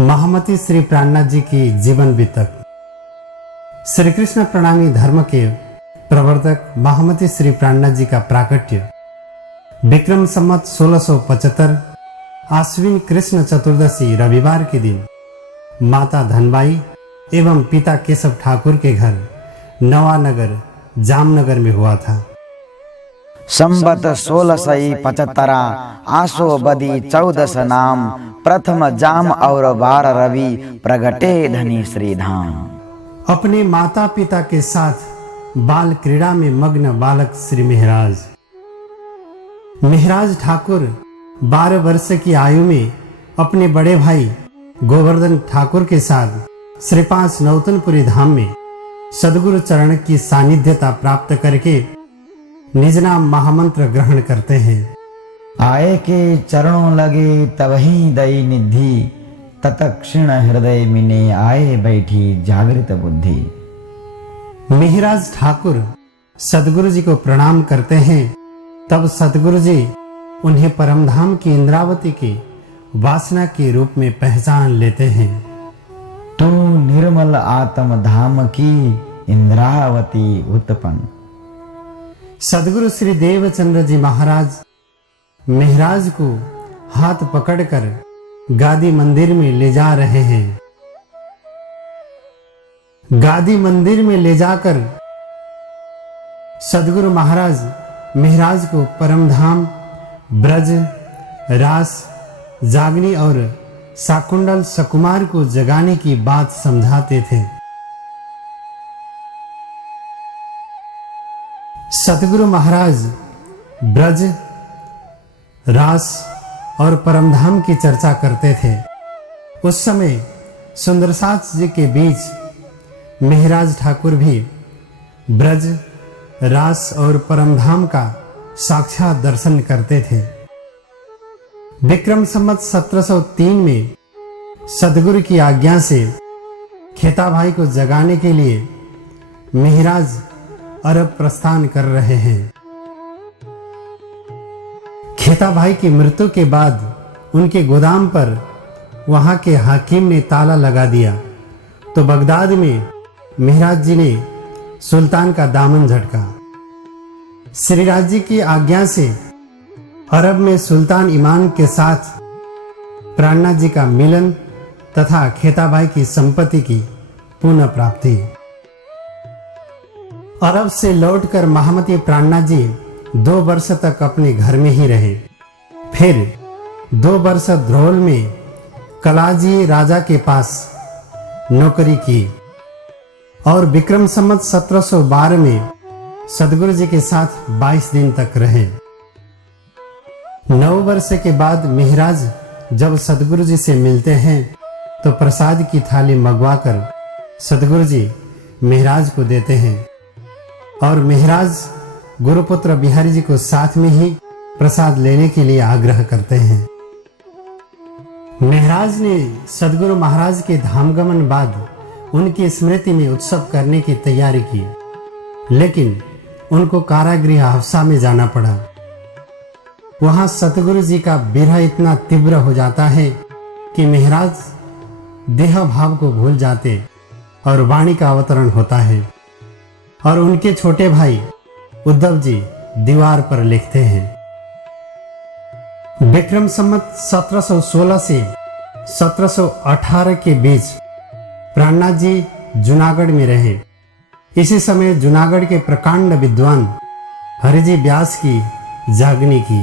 महामती श्री प्राणनाथ जी की जीवन बीतक। श्री कृष्ण प्रणामी धर्म के प्रवर्तक महामती श्री प्राणनाथ जी का प्राकट्य विक्रम संवत 1675 आश्विन कृष्ण चतुर्दशी रविवार के दिन माता धनबाई एवं पिता केशव ठाकुर के घर नवानगर जामनगर में हुआ था। संवत 1675 आसो बदी 14 नाम प्रथम जाम और 12 रवि प्रगटे धनी श्री धाम। अपने माता पिता के साथ बाल क्रीड़ा में मग्न बालक श्री मेहराज ठाकुर 12 वर्ष की आयु में अपने बड़े भाई गोवर्धन ठाकुर के साथ श्री 5 नौतनपुरी धाम में सदगुरु चरण की सानिध्यता प्राप्त करके निज नाम महामंत्र ग्रहण करते हैं। आए के चरणों लगे तबही दई निधि ततक्षण हृदय मिने आए बैठी जागृत बुद्धि। मेहराज ठाकुर सदगुरु जी को प्रणाम करते हैं, तब सदगुरु जी उन्हें परमधाम की इंद्रावती की वासना के रूप में पहचान लेते हैं। तू निर्मल आत्म धाम की इंद्रावती उत्पन्न। सदगुरु श्री देवचंद्र जी महाराज मेहराज को हाथ पकड़कर गादी मंदिर में ले जा रहे हैं। गादी मंदिर में ले जाकर सदगुरु महाराज मेहराज को परमधाम, ब्रज, रास, जागनी और साकुंडल सकुमार को जगाने की बात समझाते थे। सतगुरु महाराज ब्रज, रास और परमधाम की चर्चा करते थे। उस समय सुंदरसास जी के बीच मेहराज ठाकुर भी ब्रज, रास और परमधाम का साक्षात दर्शन करते थे। विक्रम संवत 1703 में सदगुरु की आज्ञा से खेता भाई को जगाने के लिए मेहराज अरब प्रस्थान कर रहे हैं। खेता भाई की मृत्यु के बाद उनके गोदाम पर वहां के हाकिम ने ताला लगा दिया, तो बगदाद में मेहराज जी ने सुल्तान का दामन झटका। श्रीराज जी की आज्ञा से अरब में सुल्तान ईमान के साथ प्राणनाथ जी का मिलन तथा खेता भाई की संपत्ति की पुनः प्राप्ति। अरब से लौटकर महामती प्राणनाथ जी 2 वर्ष तक अपने घर में ही रहे। फिर 2 वर्ष ध्रोल में कलाजी राजा के पास नौकरी की और विक्रम संवत 1712 में सदगुरु जी के साथ 22 दिन तक रहे। 9 वर्ष के बाद मेहराज जब सदगुरु जी से मिलते हैं तो प्रसाद की थाली मंगवाकर सदगुरु जी मेहराज को देते हैं और मेहराज गुरुपुत्र बिहारी जी को साथ में ही प्रसाद लेने के लिए आग्रह करते हैं। मेहराज ने सदगुरु महाराज के धामगमन बाद उनकी स्मृति में उत्सव करने की तैयारी की, लेकिन उनको कारागृह हफ्सा में जाना पड़ा। वहां सतगुरु जी का विरह इतना तीव्र हो जाता है कि मेहराज देह भाव को भूल जाते और वाणी का अवतरण होता है और उनके छोटे भाई उद्धव जी दीवार पर लिखते हैं। विक्रम संवत 1716 से 1718 के बीच प्राणनाथ जी जूनागढ़ में रहे। इसी समय जूनागढ़ के प्रकांड विद्वान हरिजी व्यास की जागनी की।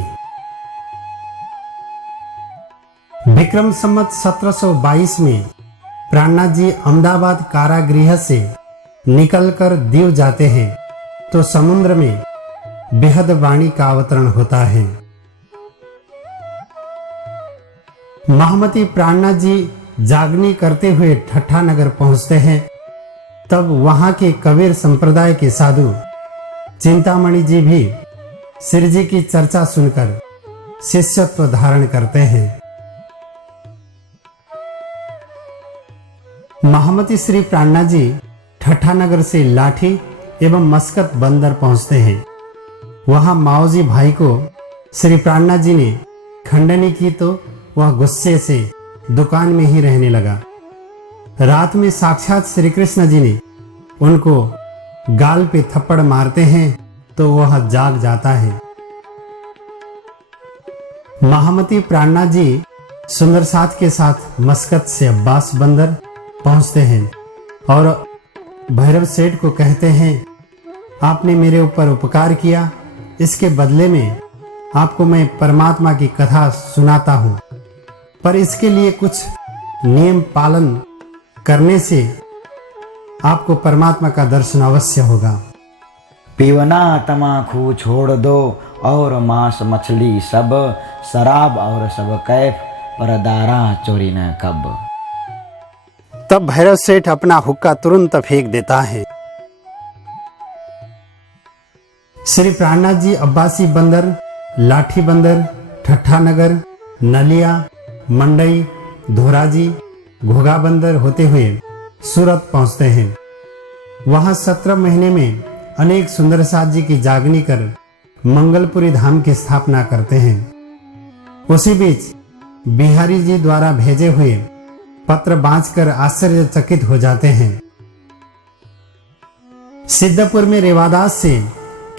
विक्रम संवत 1722 में प्राणनाथ जी अहमदाबाद कारागृह से निकलकर दीव जाते हैं तो समुद्र में बेहद वाणी का अवतरण होता है। महामती प्राणनाथ जी जागनी करते हुए ठट्ठा नगर पहुंचते हैं। तब वहां के कबीर संप्रदाय के साधु चिंतामणि जी भी श्री जी की चर्चा सुनकर शिष्यत्व धारण करते हैं। महामती श्री प्राणनाथ जी ठट्ठा नगर से लाठी एवं मस्कत बंदर पहुंचते हैं। वहां माओजी भाई को श्री प्राणनाथ जी ने खंडनी की तो वह गुस्से से दुकान में ही रहने लगा। रात में साक्षात श्री कृष्ण जी ने उनको गाल पे थप्पड़ मारते हैं तो वह जाग जाता है। महामती प्राणनाथ जी सुंदरसाथ के साथ मस्कत से अब्बास बंदर पहुंचते हैं और भैरव सेठ को कहते हैं, आपने मेरे ऊपर उपकार किया, इसके बदले में आपको मैं परमात्मा की कथा सुनाता हूं, पर इसके लिए कुछ नियम पालन करने से आपको परमात्मा का दर्शन अवश्य होगा। पीवना तमाकू छोड़ दो और मांस मछली सब, शराब और सब कैफ, पर दारा चोरी न कब। तब भैरव सेठ अपना हुक्का तुरंत फेंक देता है। श्री प्राणनाथ जी अब्बासी बंदर, लाठी बंदर, ठट्ठा नगर, नलिया, मंडई, धोराजी, घोगा बंदर होते हुए सूरत पहुंचते हैं। वहां 17 महीने में अनेक सुंदरसाथ जी की जागनी कर मंगलपुरी धाम की स्थापना करते हैं। उसी बीच बिहारी जी द्वारा भेजे हुए पत्र बांचकर आश्चर्यचकित हो जाते हैं। सिद्धपुर में रेवादास से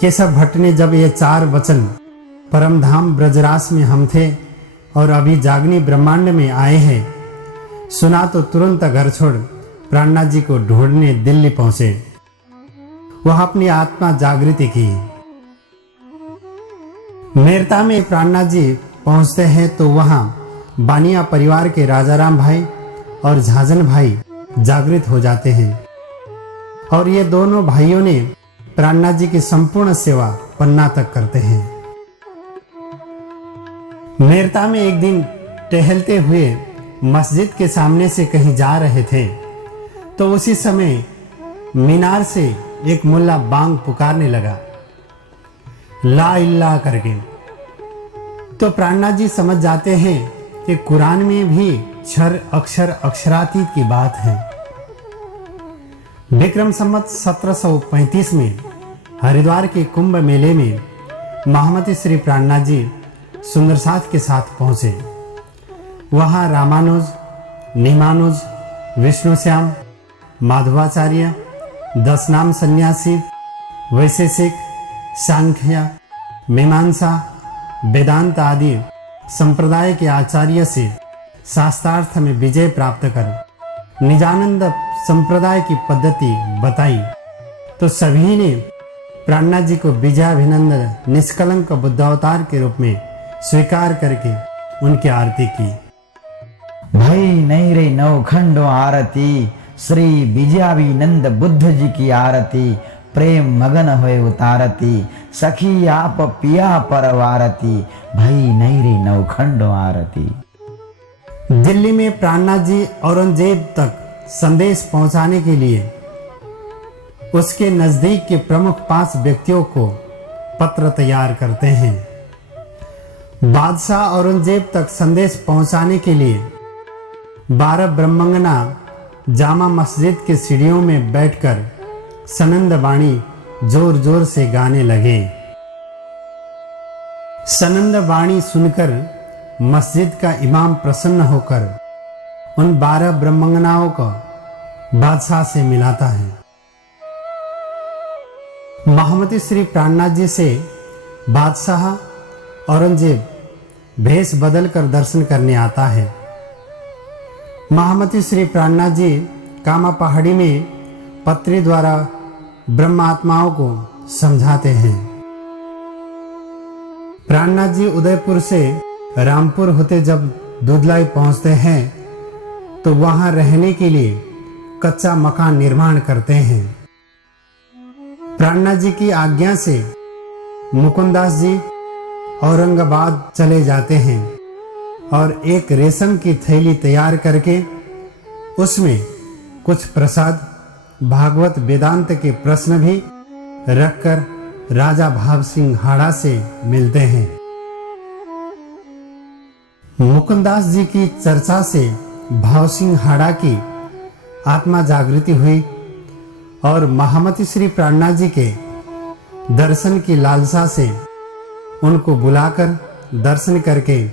केशव भट्ट ने जब ये 4 वचन परमधाम ब्रजरास में हम थे और अभी जागनी ब्रह्मांड में आए हैं सुना तो तुरंत घर छोड़ प्राणनाथ जी को ढूंढने दिल्ली पहुंचे। वह अपनी आत्मा जागृति की। मेरता में प्राणनाथ जी पहुंचते हैं तो वहां बानिया परिवार के राजाराम भाई और झाजन भाई जागृत हो जाते हैं और ये दोनों भाइयों ने प्राणनाथ जी की संपूर्ण सेवा पन्ना तक करते हैं। मेरता में एक दिन टहलते हुए मस्जिद के सामने से कहीं जा रहे थे तो उसी समय मीनार से एक मुल्ला बांग पुकारने लगा, ला इल्ला करके। तो प्राणनाथ जी समझ जाते हैं कि कुरान में भी क्षर अक्षर अक्षरातीत की बात है। विक्रम संवत 1735 में हरिद्वार के कुंभ मेले में महामती श्री प्राणनाथ जी सुंदरसाथ के साथ पहुंचे। वहां रामानुज, निमानुज, विष्णुश्याम, माधवाचार्य, 10 नाम सन्यासी, वैशेषिक, सांख्य, मीमांसा, वेदांत आदि संप्रदाय के आचार्य से शास्त्रार्थ में विजय प्राप्त कर निजानंद संप्रदाय की पद्धति बताई तो सभी ने प्राणनाथ जी को विजयाभिनंदन निष्कलंक बुद्धावतार के रूप में स्वीकार करके उनकी आरती की। भाई नहीं रे नवखंडो आरती, श्री विजयाभिनंद बुद्ध जी की आरती, प्रेम मगन होए उतारती, सखी आप पिया परवारती, भाई नहीं रे नवखंडो आरती। दिल्ली में प्राणनाथ जी औरंगजेब तक संदेश पहुंचाने के लिए उसके नजदीक के प्रमुख 5 व्यक्तियों को पत्र तैयार करते हैं। बादशाह औरंगजेब तक संदेश पहुंचाने के लिए 12 ब्रह्मंगना जामा मस्जिद के सीढ़ियों में बैठकर सनंद वाणी जोर जोर से गाने लगे। सनंद वाणी सुनकर मस्जिद का इमाम प्रसन्न होकर उन 12 ब्रह्मंगनाओं को बादशाह से मिलाता है। महामती श्री प्राणनाथ जी से बादशाह औरंगजेब भेष बदलकर दर्शन करने आता है। महामती श्री प्राणनाथ जी कामा पहाड़ी में पत्री द्वारा ब्रह्म आत्माओं को समझाते हैं। प्राणनाथ जी उदयपुर से रामपुर होते जब दुधलाई पहुंचते हैं तो वहां रहने के लिए कच्चा मकान निर्माण करते हैं। प्राणनाथ जी की आज्ञा से मुकुंदास जी औरंगाबाद चले जाते हैं और एक रेशम की थैली तैयार करके उसमें कुछ प्रसाद, भागवत वेदांत के प्रश्न भी रखकर राजा भाव सिंह हाड़ा से मिलते हैं। मुकुंदास जी की चर्चा से भाव सिंह हाड़ा की आत्मा जागृति हुई और महामती श्री प्राणनाथ जी के दर्शन की लालसा से उनको बुलाकर दर्शन करके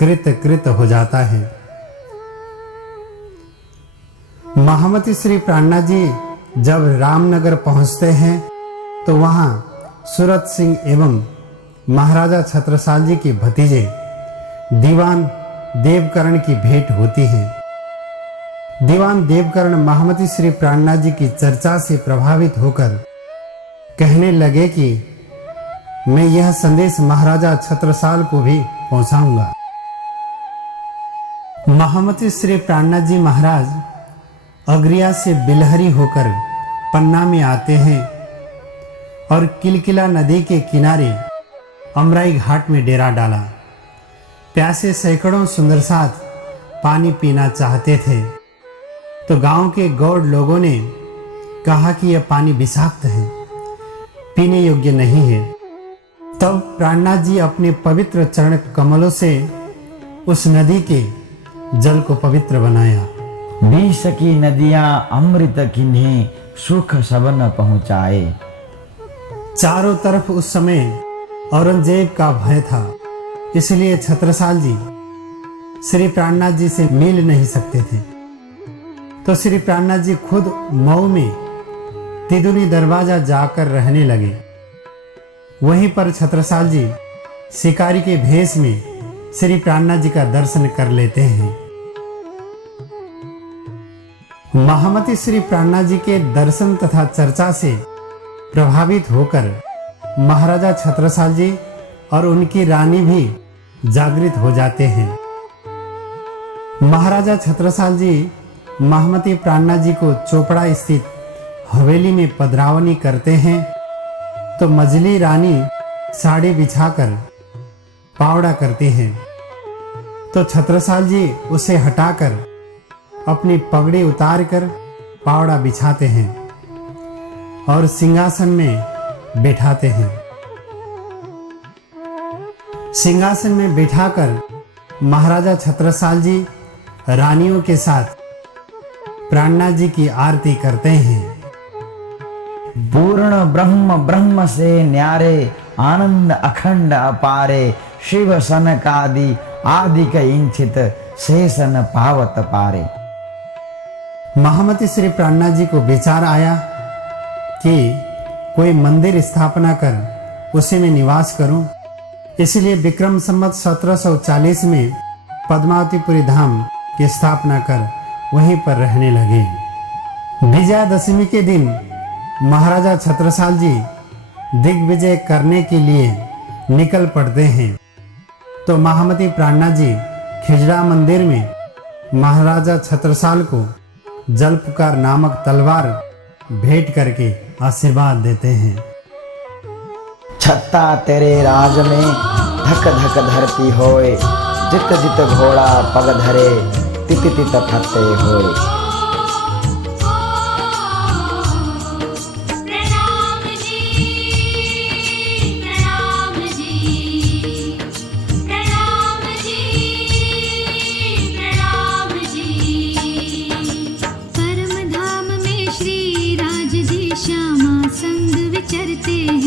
कृत हो जाता है। महामती श्री प्राणनाथ जी जब रामनगर पहुंचते हैं तो वहां सूरत सिंह एवं महाराजा छत्रसाल जी के भतीजे दीवान देवकरण की भेंट होती है। दीवान देवकरण महामती श्री प्राणनाथ जी की चर्चा से प्रभावित होकर कहने लगे कि मैं यह संदेश महाराजा छत्रसाल को भी पहुंचाऊंगा। महामती श्री प्राणनाथ जी महाराज अग्रिया से बिलहरी होकर पन्ना में आते हैं और किलकिला नदी के किनारे अमराई घाट में डेरा डाला। प्यासे सैकड़ों सुंदरसात पानी पीना चाहते थे तो गांव के गौड़ लोगों ने कहा कि यह पानी विषाक्त है, पीने योग्य नहीं है। तब प्राणनाथ जी अपने पवित्र चरण कमलों से उस नदी के जल को पवित्र बनाया। बीस की नदियां अमृत किन्हें सुख सबन पहुंचाए। चारों तरफ उस समय औरंगजेब का भय था, इसलिए छत्रसाल जी श्री प्राणनाथ जी से मिल नहीं सकते थे। तो श्री प्राणनाथ जी खुद मऊ में तिदुनी दरवाजा जाकर रहने लगे। वहीं पर छत्रसाल जी शिकारी के भेष में श्री प्राणनाथ जी का दर्शन कर लेते हैं। महामती श्री प्राणनाथ जी के दर्शन तथा चर्चा से प्रभावित होकर महाराजा छत्रसाल जी और उनकी रानी भी जागृत हो जाते हैं। महाराजा छत्रसाल जी महामती प्राणनाथ जी को चोपड़ा स्थित हवेली में पधरावनी करते हैं तो मजली रानी साड़ी बिछाकर पावड़ा करती हैं। तो छत्रसाल जी उसे हटाकर अपनी पगड़ी उतारकर पावड़ा बिछाते हैं और सिंहासन में बैठाते हैं। सिंहासन में बैठाकर महाराजा छत्रसाल जी रानियों के साथ प्राणनाथ जी की आरती करते हैं। पूर्ण ब्रह्म ब्रह्म से न्यारे आनंद अखंड अपारे शिव सनकादि आदि इंचित शेषन पावत पारे। महामती श्री प्राणनाथ जी को विचार आया कि कोई मंदिर स्थापना कर उसी में निवास करूं। इसलिए विक्रम संवत 1740 में पद्मावतीपुरी धाम की स्थापना कर वहीं पर रहने लगे। विजयादशमी के दिन महाराजा छत्रसाल जी दिग्विजय करने के लिए निकल पड़ते हैं तो महामती प्राणनाथ जी खिजड़ा मंदिर में महाराजा छत्रसाल को जलपुकार नामक तलवार भेंट करके आशीर्वाद देते हैं। छत्ता तेरे राज में धक धक धरती होए, जित जित घोड़ा पग धरे तित तित फते होए। परम धाम में श्री राज जी श्यामा संग विचरते हैं।